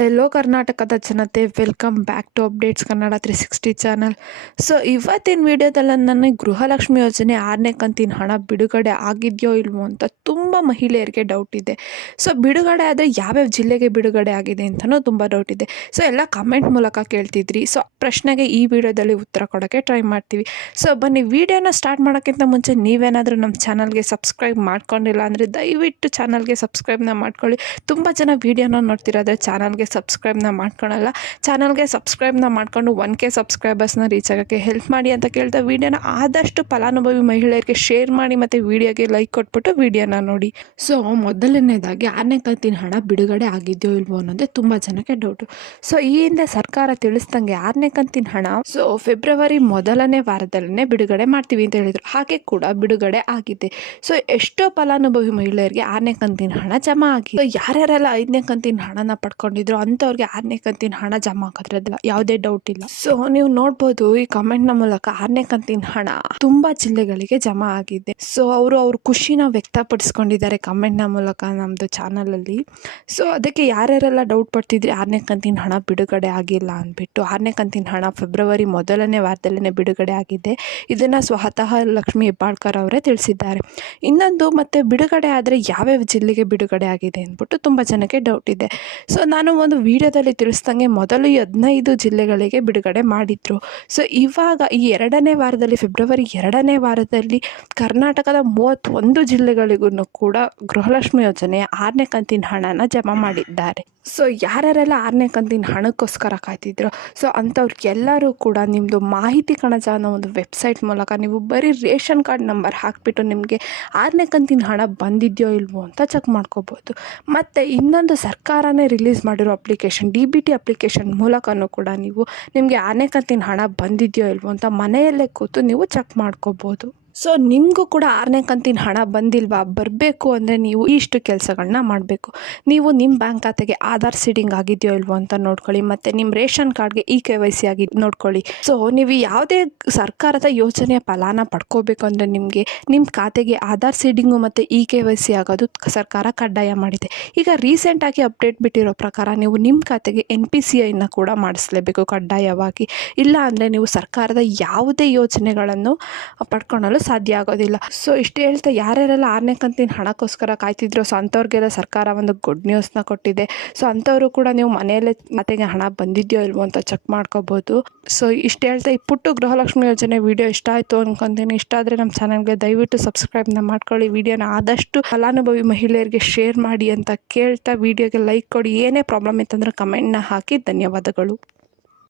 Hello ಕರ್ನಾಟಕದ ಜನತೆ, welcome back to updates Kannada 360 channel. So ಇವತ್ತಿನ ವಿಡಿಯೋದಲ್ಲಿ ನನಗೆ ಗೃಹಲಕ್ಷ್ಮಿ ಯೋಜನೆ 6ನೇ ಕಂತಿನ ಹಣ ಬಿಡುಗಡೆ ಆಗಿದೆಯೋ ಇಲ್ವೋ ಅಂತ ತುಂಬ ಮಹಿಳೆಯರಿಗೆ ಡೌಟ್ ಇದೆ. ಸೊ ಬಿಡುಗಡೆ ಆದರೆ ಯಾವ್ಯಾವ ಜಿಲ್ಲೆಗೆ ಬಿಡುಗಡೆ ಆಗಿದೆ ಅಂತಲೂ ತುಂಬ ಡೌಟ್ ಇದೆ. ಸೊ ಎಲ್ಲ ಕಮೆಂಟ್ ಮೂಲಕ ಕೇಳ್ತಿದ್ರಿ. ಸೊ ಪ್ರಶ್ನೆಗೆ ಈ ವಿಡಿಯೋದಲ್ಲಿ ಉತ್ತರ ಕೊಡೋಕ್ಕೆ ಟ್ರೈ ಮಾಡ್ತೀವಿ. ಸೊ ಬನ್ನಿ, ವಿಡಿಯೋನ ಸ್ಟಾರ್ಟ್ ಮಾಡೋಕ್ಕಿಂತ ಮುಂಚೆ ನೀವೇನಾದರೂ ನಮ್ಮ ಚಾನಲ್ಗೆ ಸಬ್ಸ್ಕ್ರೈಬ್ ಮಾಡ್ಕೊಂಡಿಲ್ಲ ಅಂದರೆ ದಯವಿಟ್ಟು ಚಾನಲ್ಗೆ ಸಬ್ಸ್ಕ್ರೈಬ್ನ ಮಾಡ್ಕೊಳ್ಳಿ. ತುಂಬ ಜನ ವೀಡಿಯೋನ ನೋಡ್ತಿರೋದ್ರೆ ಚಾನಲ್ಗೆ ಸಬ್ಸ್ಕ್ರೈಬ್ನ ಮಾಡ್ಕೊಳಲ್ಲ. ಚಾನಲ್ಗೆ ಸಬ್ಸ್ಕ್ರೈಬ್ನ ಮಾಡ್ಕೊಂಡು 1K ಸಬ್ಸ್ಕ್ರೈಬರ್ಸ್ನ ರೀಚ್ ಆಗೋಕ್ಕೆ ಹೆಲ್ಪ್ ಮಾಡಿ ಅಂತ ಕೇಳ್ತಾ ವಿಡಿಯೋನ ಆದಷ್ಟು ಫಲಾನುಭವಿ ಮಹಿಳೆಯರಿಗೆ ಶೇರ್ ಮಾಡಿ ಮತ್ತು ವಿಡಿಯೋಗೆ ಲೈಕ್ ಕೊಟ್ಬಿಟ್ಟು ವಿಡಿಯೋನ ನೋಡಿ. ಸೊ ಮೊದಲನೇದಾಗಿ 6ನೇ ಕಂತಿನ ಹಣ ಬಿಡುಗಡೆ ಆಗಿದೆಯೋ ಇಲ್ವೋ ಅನ್ನೋದೇ ತುಂಬ ಜನಕ್ಕೆ ಡೌಟು. ಸೊ ಈ ಹಿಂದೆ ಸರ್ಕಾರ ತಿಳಿಸ್ದಂಗೆ 6ನೇ ಕಂತಿನ ಹಣ ಫೆಬ್ರವರಿ ಮೊದಲನೇ ವಾರದಲ್ಲೇ ಬಿಡುಗಡೆ ಮಾಡ್ತೀವಿ ಅಂತ ಹೇಳಿದರು. ಹಾಗೆ ಕೂಡ ಬಿಡುಗಡೆ ಆಗಿದೆ. ಸೊ ಎಷ್ಟೋ ಫಲಾನುಭವಿ ಮಹಿಳೆಯರಿಗೆ 6ನೇ ಕಂತಿನ ಹಣ ಜಮಾ ಆಗಿದೆ. ಯಾರ್ಯಾರೆಲ್ಲ 5ನೇ ಕಂತಿನ ಹಣನ ಪಡ್ಕೊಂಡಿದ್ರು ಅಂಥವ್ರಿಗೆ 6ನೇ ಕಂತಿನ ಹಣ ಜಮಾ ಆಗೋದ್ರಲ್ಲ ಯಾವುದೇ ಡೌಟ್ ಇಲ್ಲ. ಸೊ ನೀವು ನೋಡ್ಬೋದು ಈ ಕಮೆಂಟ್ನ ಮೂಲಕ 6ನೇ ಕಂತಿನ ಹಣ ತುಂಬಾ ಜಿಲ್ಲೆಗಳಿಗೆ ಜಮಾ ಆಗಿದೆ. ಸೊ ಅವ್ರ ಖುಷಿನ ವ್ಯಕ್ತಪಡಿಸ್ಕೊಂಡಿದ್ದಾರೆ ಕಮೆಂಟ್ನ ಮೂಲಕ ನಮ್ಮದು ಚಾನಲಲ್ಲಿ. ಸೊ ಅದಕ್ಕೆ ಯಾರ್ಯಾರೆಲ್ಲ ಡೌಟ್ ಪಡ್ತಿದ್ರಿ 6ನೇ ಕಂತಿನ ಹಣ ಬಿಡುಗಡೆ ಆಗಿಲ್ಲ ಅಂದ್ಬಿಟ್ಟು, 6ನೇ ಕಂತಿನ ಹಣ ಫೆಬ್ರವರಿ ಮೊದಲನೇ ವಾರದಲ್ಲೇ ಬಿಡುಗಡೆ ಆಗಿದೆ. ಇದನ್ನು ಸ್ವತಃ ಲಕ್ಷ್ಮೀ ಹೆಬ್ಬಾಳ್ಕರ್ ಅವರೇ ತಿಳಿಸಿದ್ದಾರೆ. ಇನ್ನೊಂದು, ಮತ್ತೆ ಬಿಡುಗಡೆ ಆದರೆ ಯಾವ್ಯಾವ ಜಿಲ್ಲೆಗೆ ಬಿಡುಗಡೆ ಆಗಿದೆ ಅಂದ್ಬಿಟ್ಟು ತುಂಬ ಜನಕ್ಕೆ ಡೌಟ್ ಇದೆ. ಸೊ ನಾನು ಒಂದು ವಿಡಿಯೋದಲ್ಲಿ ತಿಳಿಸ್ದಂಗೆ ಮೊದಲು 15 ಜಿಲ್ಲೆಗಳಿಗೆ ಬಿಡುಗಡೆ ಮಾಡಿದ್ರು. ಸೊ ಇವಾಗ ಈ ಫೆಬ್ರವರಿ 2ನೇ ವಾರದಲ್ಲಿ ಕರ್ನಾಟಕದ 31 ಜಿಲ್ಲೆಗಳಿಗೂ ಕೂಡ ಗೃಹಲಕ್ಷ್ಮಿ ಯೋಜನೆಯ 6ನೇ ಕಂತಿನ ಹಣನ ಜಮಾ ಮಾಡಿದ್ದಾರೆ. ಸೊ ಯಾರ್ಯಾರೆಲ್ಲ 6ನೇ ಕಂತಿನ ಹಣಕ್ಕೋಸ್ಕರ ಕಾಯ್ತಿದ್ರು, ಸೊ ಅಂಥವ್ರಿಗೆಲ್ಲರೂ ಕೂಡ ನಿಮ್ಮದು ಮಾಹಿತಿ ಕಣಜ ಅನ್ನೋ ಒಂದು ವೆಬ್ಸೈಟ್ ಮೂಲಕ ನೀವು ಬರೀ ರೇಷನ್ ಕಾರ್ಡ್ ನಂಬರ್ ಹಾಕಿಬಿಟ್ಟು ನಿಮಗೆ 6ನೇ ಕಂತಿನ ಹಣ ಬಂದಿದೆಯೋ ಇಲ್ವೋ ಅಂತ ಚೆಕ್ ಮಾಡ್ಕೋಬೋದು. ಮತ್ತು ಇನ್ನೊಂದು, ಸರ್ಕಾರನೇ ರಿಲೀಸ್ ಮಾಡಿರೋ ಅಪ್ಲಿಕೇಶನ್ DBT ಅಪ್ಲಿಕೇಶನ್ ಮೂಲಕನೂ ಕೂಡ ನೀವು ನಿಮಗೆ 6ನೇ ಕಂತಿನ ಹಣ ಬಂದಿದೆಯೋ ಇಲ್ವೋ ಅಂತ ಮನೆಯಲ್ಲೇ ಕೂತು ನೀವು ಚೆಕ್ ಮಾಡ್ಕೋಬೋದು. ಸೊ ನಿಮಗೂ ಕೂಡ 6ನೇ ಕಂತಿನ ಹಣ ಬಂದಿಲ್ವಾ, ಬರಬೇಕು ಅಂದರೆ ನೀವು ಇಷ್ಟು ಕೆಲಸಗಳನ್ನ ಮಾಡಬೇಕು. ನೀವು ನಿಮ್ಮ ಬ್ಯಾಂಕ್ ಖಾತೆಗೆ ಆಧಾರ್ ಸೀಡಿಂಗ್ ಆಗಿದೆಯೋ ಇಲ್ವೋ ಅಂತ ನೋಡ್ಕೊಳ್ಳಿ. ಮತ್ತು ನಿಮ್ಮ ರೇಷನ್ ಕಾರ್ಡ್ಗೆ KYC ಆಗಿ ನೋಡ್ಕೊಳ್ಳಿ. ಸೊ ನೀವು ಯಾವುದೇ ಸರ್ಕಾರದ ಯೋಜನೆಯ ಫಲಾನ ಪಡ್ಕೋಬೇಕು ಅಂದರೆ ನಿಮಗೆ ನಿಮ್ಮ ಖಾತೆಗೆ ಆಧಾರ್ ಸೀಡಿಂಗು ಮತ್ತು KYC ಆಗೋದು ಸರ್ಕಾರ ಕಡ್ಡಾಯ ಮಾಡಿದೆ. ಈಗ ರೀಸೆಂಟಾಗಿ ಅಪ್ಡೇಟ್ ಬಿಟ್ಟಿರೋ ಪ್ರಕಾರ ನೀವು ನಿಮ್ಮ ಖಾತೆಗೆ NPCIನ ಕೂಡ ಮಾಡಿಸ್ಲೇಬೇಕು ಕಡ್ಡಾಯವಾಗಿ. ಇಲ್ಲ ಅಂದರೆ ನೀವು ಸರ್ಕಾರದ ಯಾವುದೇ ಯೋಜನೆಗಳನ್ನು ಪಡ್ಕೊಳ್ಳಲು ಸಾಧ್ಯ ಆಗೋದಿಲ್ಲ. ಸೊ ಇಷ್ಟು ಹೇಳ್ತಾ ಯಾರ್ಯಾರೆಲ್ಲ 6ನೇ ಕಂತಿನ ಹಣಕ್ಕೋಸ್ಕರ ಕಾಯ್ತಿದ್ರು, ಸೊ ಅಂಥವ್ರಿಗೆಲ್ಲ ಸರ್ಕಾರ ಒಂದು ಗುಡ್ ನ್ಯೂಸ್ನ ಕೊಟ್ಟಿದೆ. ಸೊ ಅಂಥವರು ಕೂಡ ನೀವು ಮನೆಯಲ್ಲೇ ಖಾತೆಗೆ ಹಣ ಬಂದಿದೆಯೋ ಇಲ್ವೋ ಅಂತ ಚೆಕ್ ಮಾಡ್ಕೋಬೋದು. ಸೊ ಇಷ್ಟು ಹೇಳ್ತಾ ಈ ಪುಟ್ಟು ಗೃಹಲಕ್ಷ್ಮಿ ಯೋಜನೆ ವಿಡಿಯೋ ಇಷ್ಟ ಆಯಿತು ಅನ್ಕೊತೀನಿ. ಇಷ್ಟ ಆದರೆ ನಮ್ಮ ಚಾನಲ್ಗೆ ದಯವಿಟ್ಟು ಸಬ್ಸ್ಕ್ರೈಬ್ನ ಮಾಡ್ಕೊಳ್ಳಿ. ವಿಡಿಯೋನ ಆದಷ್ಟು ಫಲಾನುಭವಿ ಮಹಿಳೆಯರಿಗೆ ಶೇರ್ ಮಾಡಿ ಅಂತ ಕೇಳ್ತಾ ವಿಡಿಯೋಗೆ ಲೈಕ್ ಕೊಡಿ. ಏನೇ ಪ್ರಾಬ್ಲಮ್ ಇತ್ತಂದ್ರೆ ಕಮೆಂಟ್ನ ಹಾಕಿ. ಧನ್ಯವಾದಗಳು.